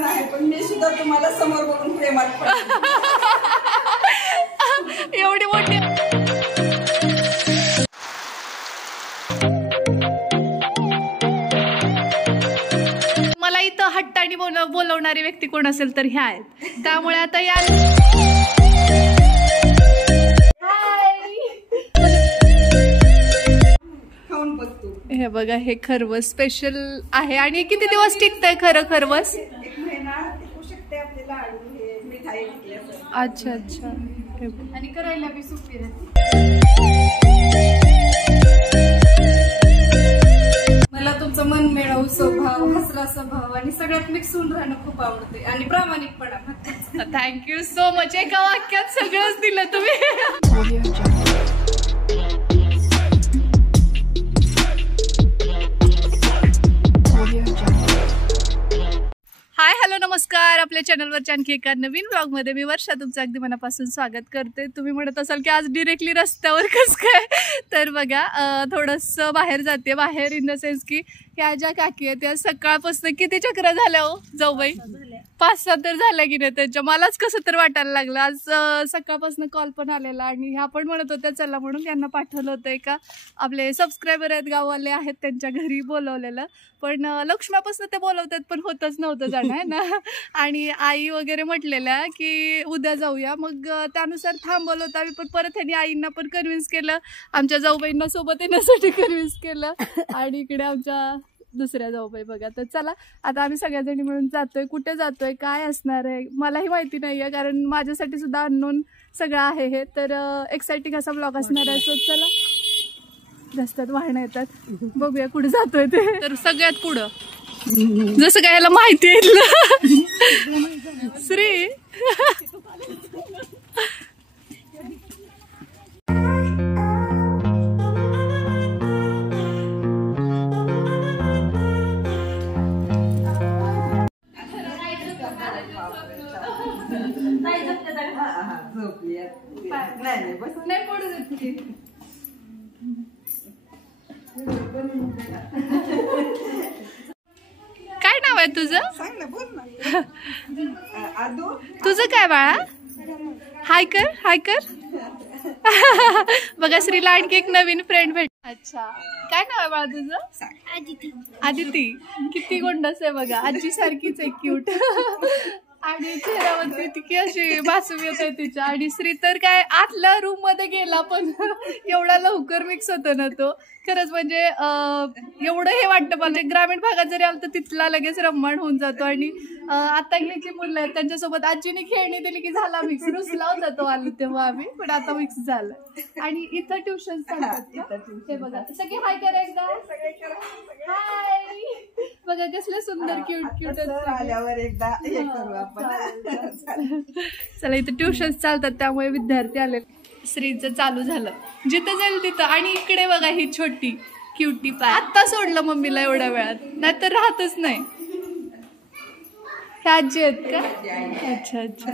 पण आहे, पण मी सुद्धा तुम्हाला समोर बघून प्रेमात पडले. एवढी मोठी मला इथं हट्टाने बोलवणारी व्यक्ती कोण असेल तर ह्या आहेत. त्यामुळे आता या खाऊन बघतो. हे बघा, हे खरवस स्पेशल आहे. आणि किती दिवस टिकतंय खरं खरवस? 1 महिना टिकू शकते आपले लाडू हे मिठाई टिकल्याचं. अच्छा अच्छा. आणि करायला बी सोपी राहते. मला तुमचं मन मिळावू स्वभाव, हसरा स्वभाव आणि सगळ्यात मिक्स होऊन राहणं खूप आवडते आणि प्रामाणिकपणा. Thank you so much. एका वाक्यात सगळंच दिलं तुम्ही. हाय हॅलो नमस्कार. आपल्या चॅनलवरच्या आणखी एका नवीन ब्लॉगमध्ये मी वर्षा तुमचं अगदी मनापासून स्वागत करते. तुम्ही म्हणत असाल की आज डिरेक्टली रस्त्यावर कसं काय, तर बघा थोडंसं बाहेर जाते. बाहेर इन द सेन्स की ह्या ज्या काकी आहेत त्या सकाळपासून किती चक्र झाल्या हो जाऊबाई? 5-6 तर झाल्या की नाही त्यांच्या. मलाच कसं तर वाटायला लागलं. आज सकाळपासून कॉल पण आलेला आणि ह्या पण म्हणत होत्या चला म्हणून. त्यांना पाठवलं होतं एका आपले सबस्क्रायबर आहेत गाववाले आहेत त्यांच्या घरी बोलवलेलं, पण लक्ष्म्यापासून ते बोलवतात पण होतच नव्हतं जाणं आहे ना. आणि आई वगैरे म्हटलेल्या की उद्या जाऊया, मग त्यानुसार थांबवलं होतं आम्ही. पण परत ह्यांनी आईंना पण कन्व्हिन्स केलं, आमच्या जाऊबाईंना सोबत येण्यासाठी कन्व्हिन्स केलं. आणि इकडे आमच्या दुसऱ्या जाऊबाई बघा. तर चला आता आम्ही सगळ्याजणी मिळून जातोय. कुठे जातोय, काय असणार आहे मलाही माहिती नाही आहे, कारण माझ्यासाठी सुद्धा अननोन सगळं आहे हे. तर एक्साइटिंग असा ब्लॉग असणार आहे. सो चला, रस्त्यात वाहनं येतात, बघूया कुठे जातोय ते. तर सगळ्यात पुढं जसं काय याला माहिती आहे श्री नाही पडू देत. काय नाव आहे तुझं? सांग ना, बोल ना. आदू, तुझं काय बाळा? हाय कर, हाय कर. बघा श्रीला आणखी एक नवीन फ्रेंड भेट. अच्छा, काय नाव आहे बाळा तुझं? आदिती. आदिती. किती गोंडस आहे बघा, आजी सारखीच आहे, क्यूट. आणि चेहऱ्यावरती ती अशी मासूम येत आहे तिच्या. आणि श्री तर काय आतल्या रूम मध्ये गेला पण एवढा लवकर मिक्स होतो ना तो. खरंच म्हणजे एवढं हे वाटतं मला, ग्रामीण भागात जरी आलं तर तिथला लगेच रम्माण होऊन जातो. आणि आता जी मुलं आहेत त्यांच्यासोबत आजीने खेळणी दिली की झाला मिक्स. रुसला होता तो आलो तेव्हा आम्ही, पण आता मिक्स झालं. आणि इथं ट्युशन चालतात हे बघा. सगळे हाय करा एकदा. हाय बघा कसले सुंदर क्यूट क्यूट आल्यावर एकदा हे करू आपण. चला, इथं ट्युशन चालतात त्यामुळे विद्यार्थी आले. श्रीचं चालू झालं जिथं जाईल तिथं. आणि इकडे बघा ही छोटी क्युटी पाय. आत्ता सोडलं मम्मीला एवढ्या वेळात, नाहीतर राहतच नाही. ह्या आजी आहेत का? अच्छा अच्छा.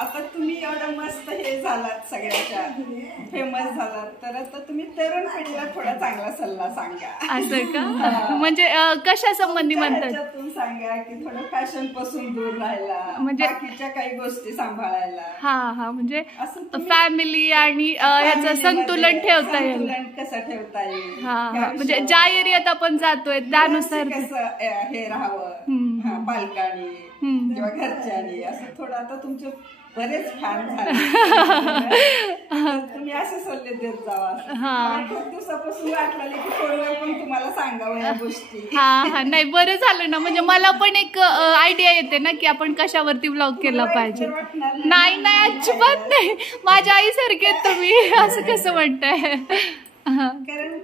आता तुम्ही एवढं मस्त हे झालात, सगळ्याच्या फेमस झालात, तर आता तुम्ही तरुण पिढीला थोडा चांगला सल्ला सांगा. असं का? म्हणजे कशा संबंधी म्हणतात? त्याच्यातून सांगा की थोडं फॅशन पासून दूर राहायला, म्हणजे बाकीच्या काही गोष्टी सांभाळायला. हा हा, म्हणजे फॅमिली आणि याचं संतुलन ठेवता येईल. कसं ठेवता येईल, हा हा, म्हणजे ज्या एरियात आपण जातोय त्यानुसार कसं हे राहावं पालकांनी किंवा घरच्यांनी. असं थोडं आता तुमचे बरेच फॅन झाले, तुम्ही असे सल्ले देत जावा. खूप दिवसापासून वाटलं की थोडं वेळ पण तुम्हाला सांगावं या गोष्टी. हा हा, नाही बरं झालं ना. म्हणजे मला पण एक आयडिया येते ना की आपण कशावरती ब्लॉग केला पाहिजे. नाही नाही, अजिबात नाही. माझ्या आईसारखे तुम्ही असं कसं म्हणताय? कारण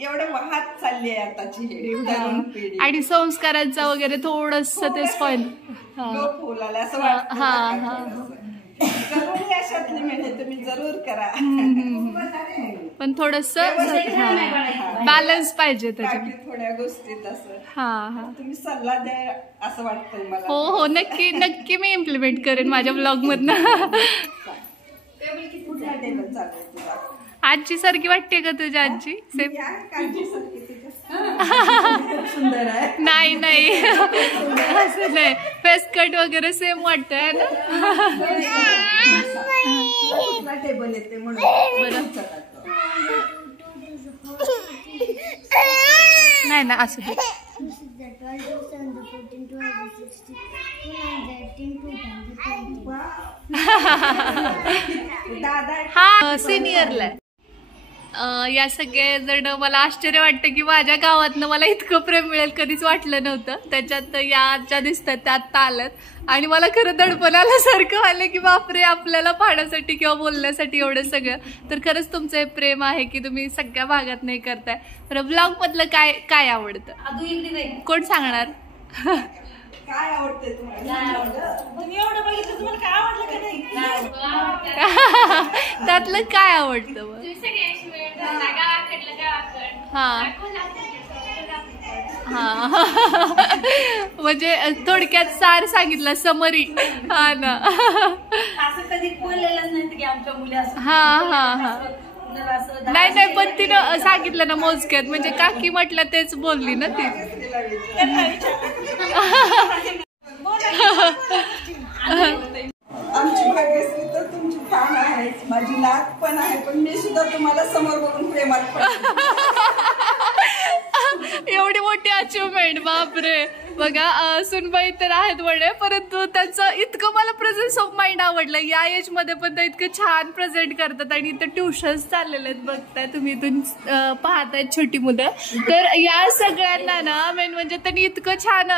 एवढं वाहत चालली आहे आताची तरुण पिढी. आणि संस्कारांचा वगैरे थोडस ते स्पॉइल फुलाला असं वाटतं. जरूर अशातली मेहनत तुम्ही जरूर करा, पण थोडस बॅलन्स पाहिजे त्याच्यात थोड्या गोष्टीत. असं हा हा, तुम्ही सल्ला द्या असं वाटतंय मला. हो हो, नक्की नक्की मी इम्प्लिमेंट करेन माझ्या ब्लॉग मधनं. कुठला टेबल चालू आहे तुझा? आजी सारखी वाटते का तुझ्या आजी? सेम सुंदर आहे. नाही नाही असं नाही, फेस कट वगैरे सेम वाटतंय ना. टेबल येते म्हणून. नाही ना असं दे. हा सिनियरला या सगळे जण मला आश्चर्य वाटतं की माझ्या गावातनं मला इतकं प्रेम मिळेल कधीच वाटलं नव्हतं. त्याच्यात या ज्या दिसतात त्या आत्ता आल्यात आणि मला खरं दडपण आल्यासारखं व्हायलं की बापरे आपल्याला पाहण्यासाठी किंवा बोलण्यासाठी एवढं सगळं. तर खरंच तुमचं हे प्रेम आहे की तुम्ही सगळ्या भागात नाही करताय. तर ब्लॉग मधलं काय काय आवडतं कोण सांगणार? काय आवडते तुम्हाला? त्यातलं काय आवडतं मग? हा हा म्हणजे थोडक्यात सार सांगितलं समरी. हा ना. असं कधी बोललेलंच नाही की आमच्या मुली असं. हा हा हा नाही नाही पण तिनं सांगितलं ना मोजक्यात, म्हणजे काकी म्हटलं तेच बोलली ना ती. आमची भाग्यश्री तर तुमची फॅन आहे, माझी नात पण आहे, पण मी सुद्धा तुम्हाला समोर बघून प्रेमात पडते. एवढी मोठी अचिव्हमेंट बापरे. बघा सुनबाई तर आहेत वडे, परंतु त्यांचं इतकं मला प्रेझेन्स ऑफ माइंड आवडलं. या एज मध्ये पण ते इतकं छान प्रेझेंट करतात आणि इथं ट्युशन्स चाललेले आहेत बघताय तुम्ही, इथून पाहताय छोटी मुलं. तर या सगळ्यांना ना मेन म्हणजे त्यांनी इतकं छान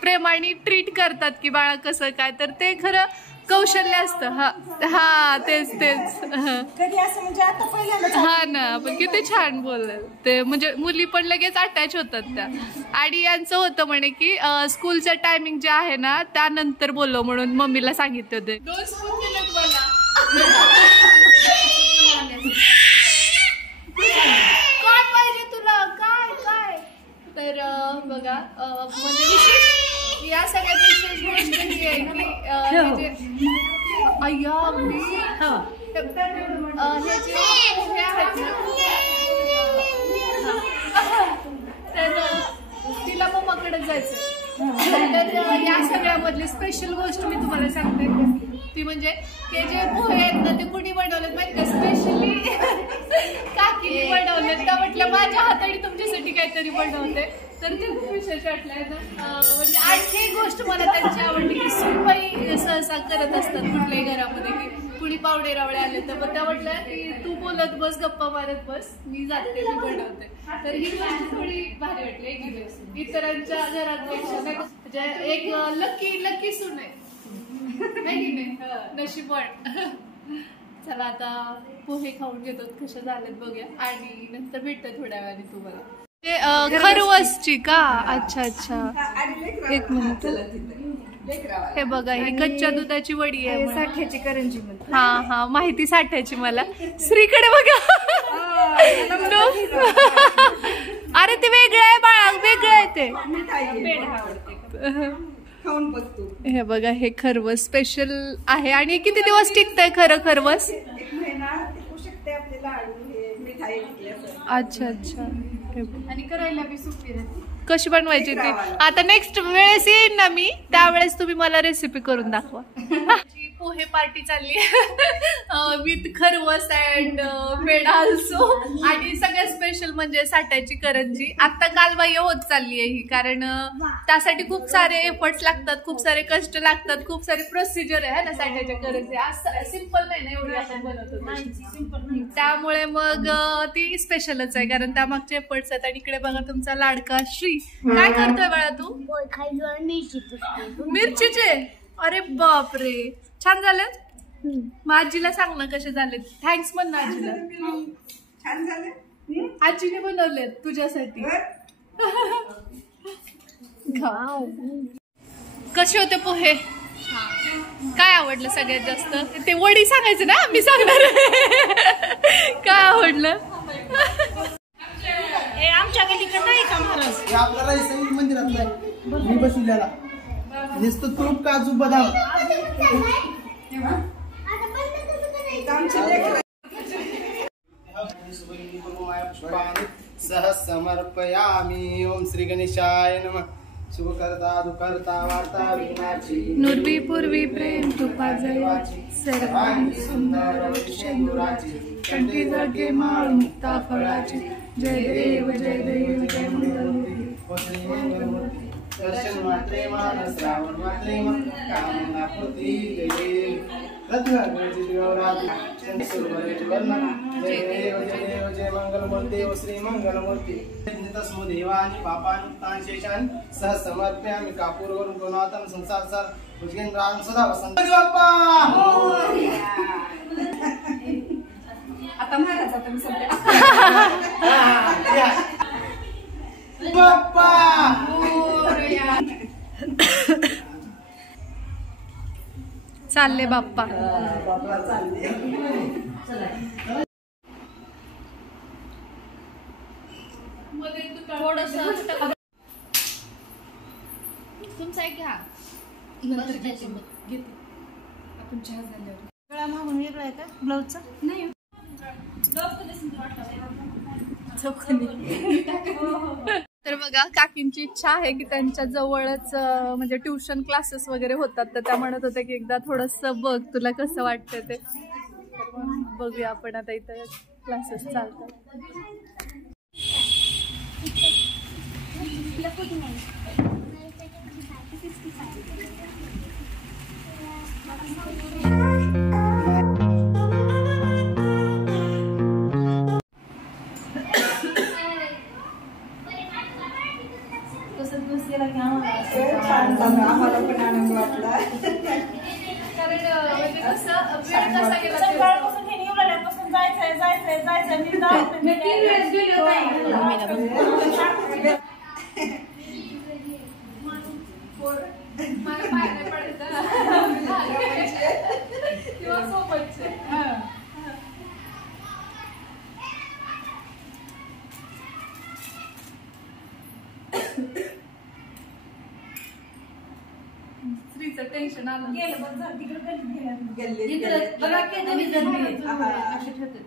प्रेमाने ट्रीट करतात की बाळा कसं काय, तर ते खरं कौशल्य असतं. हा हा तेच तेच. कधी असं म्हणजे आता पहिल्यांदा हा ना पण किती छान बोललं ते, म्हणजे मुली पण लगेच अटॅच होतात त्या. आणि यांचं होतं म्हणे की स्कूलचं टायमिंग जे आहे ना त्यानंतर बोललो म्हणून मम्मीला सांगितलं होते. काय पाहिजे तुला काय काय. तर बघा म्हणजे विशेष या सगळ्यात विशेष गोष्ट ही आहे की अय्या मी हे जे हे आहेत ना तर तिला मम्माकडे जायचं. तर या सगळ्यामधली स्पेशल गोष्ट मी तुम्हाला सांगते ती म्हणजे हे जे पोहे आहेत ना ते कुणी बनवलेत माहिती का? स्पेशली काकीने बनवलेत. त्या म्हटलं माझ्या हाताने तुमच्यासाठी काहीतरी बनवते. तर ते खूप विशेष वाटलंय ना. म्हणजे आणखी एक गोष्ट मला त्यांची आवडली की सुनबाई सहसा करत असतात कुठल्याही घरामध्ये की कुणी पावडे रावळे आले तर मग त्या म्हटलं की तू बोलत बस गप्पा मारत बस मी जाते मी बनवते. तर ही गोष्ट थोडी भारी वाटली की इतरांच्या घरात म्हणजे एक लकी सून आहे की नाही नशीबवान. चला आता पोहे खाऊन घेतो कशा झालेत बघूया आणि नंतर भेटतं थोड्या वेळाने तुम्हाला. खरवसची का? अच्छा अच्छा एक मिनिट. हे बघा ही कच्च्या दुधाची वडी आहे, साठ्याची करंजी. हा हा माहिती साठ्याची मला. श्रीकडे बघा. अरे ते वेगळं आहे बाळा, वेगळं आहे ते. खाऊन बघतो. हे बघा हे खरवस स्पेशल आहे. आणि किती दिवस टिकतंय खरं खरवस? 1 महिना टिकू शकते आपल्याला. हे मिठाई विकल्याचं. अच्छा अच्छा. आणि करायला बी सोपी राहते. कशी बनवायची ती आता नेक्स्ट वेळेस येईन ना मी, त्यावेळेस तुम्ही मला रेसिपी करून दाखवा. पोहे पार्टी चालली विथ खरवस अँड पेढा ऑल्सो. आणि सगळ्यात स्पेशल म्हणजे साठ्याची करंजी. आता कालबाह्य होत चालली आहे ही, कारण त्यासाठी खूप सारे एफर्ट्स लागतात, खूप सारे कष्ट लागतात, खूप सारी प्रोसिजर आहे ना साठ्याच्या करंजी. आज सिम्पल नाही ना एवढी आपण बनवतो, त्यामुळे मग ती स्पेशलच आहे कारण त्यामागचे एफर्ट्स आहेत. आणि इकडे बघा तुमचा लाडका श्री काय करतोय बाळा तू? मिरचीचे. अरे बापरे छान झालेत. मग आजीला सांग ना कसे झालेत. थँक्स म्हण ना आजीला. छान झाले. आजीने बनवलेत तुझ्यासाठी. कसे होते पोहे? काय आवडलं सगळ्यात जास्त? ते वडी सांगायचं ना मी सांगणार. काय आवडलं? आमच्या गलीकडे नाही का महाराज? आपल्याला इसळी मंदिरात नाही मी बसलेला नुसतं तूप काजू बदाम. समर्पयामि. ओम श्री गणेशाय नमः. शुभ करता दुखरता वार्ता विघ्नाची नुर्वी पूर्वी प्रेम तुपा जयाची सर्वांगी सुंदर शेंदुराची कंठी जागे माळ मुक्ता फळाची. जय देव जय देव जय मंगलमूर्ती. दर्शन मात्रे मान श्रावण मात्रे मन कामना पूर्ती. जय देव रत्नागिरीची देवराज चंद्रसूर्य वर्ण. जय देव जय देव जय मंगलमूर्ती. व श्री मंगलमूर्ती. तस्मो देवानि पापानुक्तानि शेषानि सह समर्पयामि. कापूरवरून गुणातम संसार सर भुजगेंद्रान सदा वसंत बाप्पा. आता महाराज आता मी सध्या बाप्पा चालले बाप्पा. बाप्पा चालले. तुमचा एक घ्या नंतर घेते आपण चहा झाल्यावर. गळा मागून वेगळा आहे का ब्लाऊजचा? नाही तर बघा काकींची इच्छा आहे की त्यांच्या जवळच म्हणजे ट्युशन क्लासेस वगैरे होतात, तर त्या म्हणत होत्या की एकदा थोडंसं बघ तुला कसं वाटतं ते. बघूया आपण आता इथं क्लासेस चालतात. छान झालं. आम्हाला पण आनंद वाटला. कारण म्हणजे कसं वेळ कसा गेला ते- सकाळपासून हे निवडल्यापासून जायचंय मी 3 वेळेस गेलो मला बाहेर नाही पडायचं. किंवा सोबतचे. स्त्रीचं टेन्शन आलं. गेलं बघ झालं तिकडे गल्लीत इकडे बघा की नवीन गेले. असे ठेवते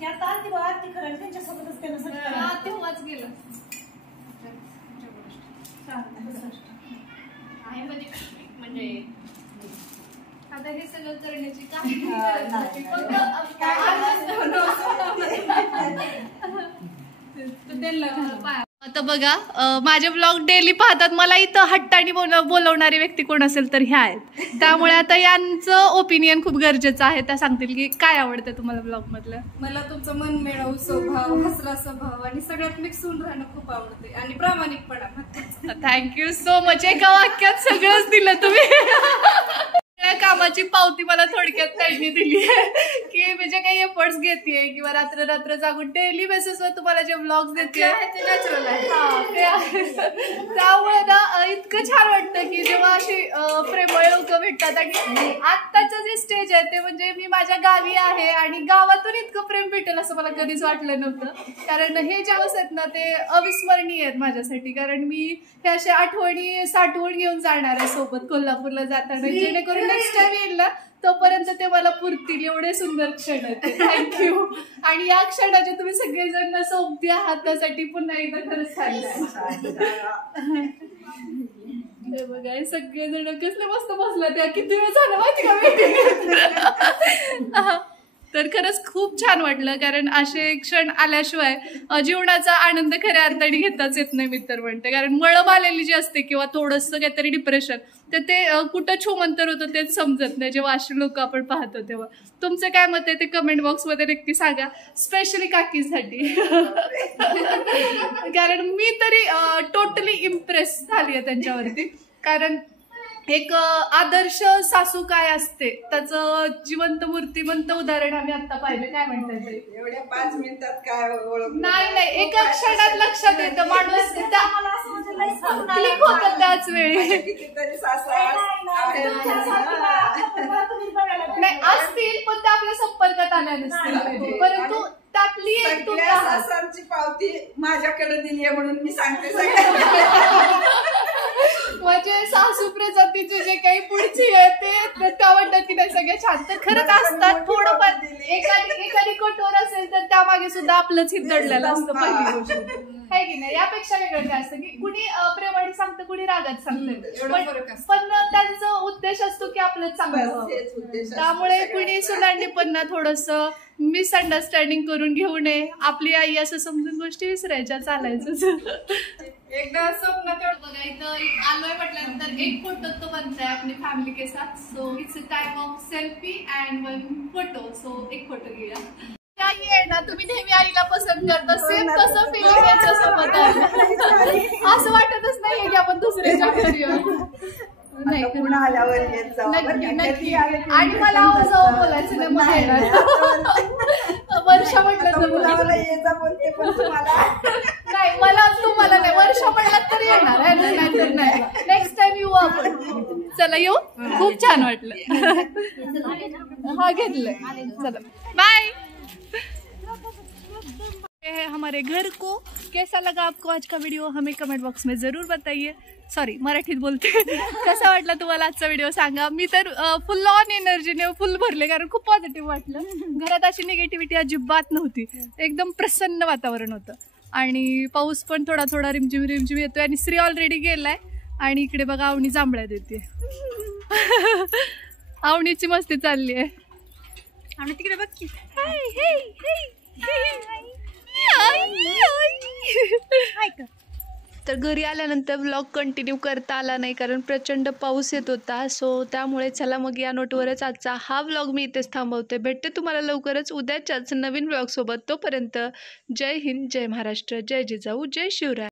त्या आरती बघ आरती करायला त्यांच्यासोबतच त्यांना सगळं हा, तेव्हाच गेलं. आहे म्हणजे आता हे सगळं करण्याची काही हा, गरज नाही, नाही. फक्त आता बघा माझे ब्लॉग डेली पाहतात. मला इथं हट्टाने बोलवणारी व्यक्ती कोण असेल तर ह्या आहेत. त्यामुळे आता यांचं ओपिनियन खूप गरजेचं आहे. त्या सांगतील की काय आवडतं तुम्हाला ब्लॉग मधलं. मला तुमचं मन मिळवू स्वभाव, हसरा स्वभाव आणि सगळ्यात मिक्सून राहणं खूप आवडते आणि प्रामाणिकपणा. Thank you so much. एका वाक्यात सगळंच दिलं तुम्ही. कामाची पावती मला थोडक्यात त्यांनी दिली आहे की मी जे काही एफर्ट्स घेते किंवा रात्र रात्र जागून डेली बेसिसवर तुम्हाला जे ब्लॉग्स देते ते नॅचरल आहे. ते आहे. त्यामुळे ना इतकं छान वाटतं की जेव्हा अशी प्रेमळ लोक भेटतात. आणि आत्ताचं जे स्टेज आहे ते म्हणजे मी माझ्या गावी आहे आणि गावातून इतकं प्रेम भेटेल असं मला कधीच वाटलं नव्हतं. कारण हे जे दिवस आहेत ना ते अविस्मरणीय आहेत माझ्यासाठी. कारण मी हे अशा आठवणी साठवून घेऊन जाणार आहे सोबत कोल्हापूरला जाताना, जेणेकरून नेक्स्ट टाइम येईल ना तोपर्यंत ते मला पुरतील. एवढे सुंदर क्षण आहेत. थँक्यू. आणि या क्षणाचे तुम्ही सगळेजण सोबती आहात त्यासाठी पुन्हा एकदा खरंच सांगते. हे बघा हे सगळेजण कसले मस्त बसला. त्या किती वेळ झालं माहिती का मीटिंग. तर खरंच खूप छान वाटलं. कारण असे क्षण आल्याशिवाय जीवनाचा आनंद खऱ्या अर्थाने घेताच येत नाही मी तर म्हणते. कारण मळब आलेली जी असते किंवा थोडंसं काहीतरी डिप्रेशन तर ते कुठं छूमंतर होतं तेच समजत नाही जेव्हा असे लोक आपण पाहतो तेव्हा. तुमचं काय मत आहे ते कमेंट बॉक्समध्ये नक्की सांगा, स्पेशली काकीसाठी. कारण मी तरी टोटली इम्प्रेस झाली आहे त्यांच्यावरती. कारण एक आदर्श सासू काय असते त्याचं जिवंत मूर्तिमंत उदाहरण आम्ही आता पाहिलं. काय म्हणतात ते एवढ्या 5 मिनिटात काय ओळख नाही एका क्षणात लक्षात येतं माणूस क्लिक होतं त्याच वेळी. कितीतरी सासू नाही असतील पण त्या आपल्या संपर्कात आल्या नसतील. परंतु त्यातली एक सगळ्या सासांची पावती माझ्याकडे दिली आहे म्हणून मी सांगते सगळ्यांना. म्हणजे सासू प्रजातीचे जे काही पुढची आहे ते त्या म्हणतात की नाही सगळे छान तर खरंच असतात. थोडंफार एखादी कठोर असेल तर त्यामागे सुद्धा आपलंच हित दडलेलं असतं पहिली गोष्ट आहे की नाही. यापेक्षा वेगळं काय असतं की कुणी प्रेमाने सांगतं कुणी रागात सांगतं पण त्यांचा उद्देश असतो की आपलं चांगलं. त्यामुळे कुणी सुलांडी पण ना थोडस मिसअंडरस्टँडिंग करून घेऊ नये. आपली आई असं समजून गोष्टी विसरायच्या चालायचं. एकदा स्वप्न तेवढं बघा इथं आलोय म्हटल्यानंतर एक फोटो तो बनताय आपली फॅमिली के साथ. So it's a time of selfie and one photo. So एक फोटो घेऊया. आई आहे ना तुम्ही नेहमी आईला पसंत करता सेम तसं फिलिंग याच्यासोबत आहे. असं वाटतच नाहीये की आपण दुसऱ्याच्या घरी नाही पुन्हा आल्यावर येत जाऊ. नक्की नक्की. आणि मला जाऊ बोलायचं नाही मग येणार. वर्षा म्हटलं तर मुलाला यायचा बोलते पण तुम्हाला नाही मला तुम्हाला नाही वर्षा म्हटलं तर येणार आहे नाही तर नाही. नेक्स्ट टाइम येऊ आपण. चला येऊ. खूप छान वाटलं. हा घेतलंय. चला बाय. है हमारे घर को. कैसा लगा आपको आज का वीडियो हमें कमेंट बॉक्स में जरूर बताइए. सॉरी मराठीत बोलते. कसा वाटला तुम्हाला आजचा व्हिडिओ सांगा. मी तर फुल ऑन एनर्जीने फुल भरले कारण खूप पॉझिटिव्ह वाटलं. घरात अशी निगेटिव्हिटी अजिबात नव्हती. एकदम प्रसन्न वातावरण होतं आणि पाऊस पण थोडा थोडा रिमझिम रिमझिम येतोय आणि श्री ऑलरेडी गेलाय आणि इकडे बघा आवणी जांभळ्या देते. आवणीची मस्ती चालली आहे. आणि तिकडे बघ की तर घरी आल्यानंतर व्लॉग कंटिन्यू करता आला नाही कारण प्रचंड पाऊस येत होता. सो त्यामुळे चला मग या नोटवरच आजचा हा व्लॉग मी इथेच थांबवते. भेटते तुम्हाला लवकरच उद्याच्याच नवीन व्लॉग सोबत. तोपर्यंत जय हिंद, जय महाराष्ट्र, जय जिजाऊ, जय शिवराय.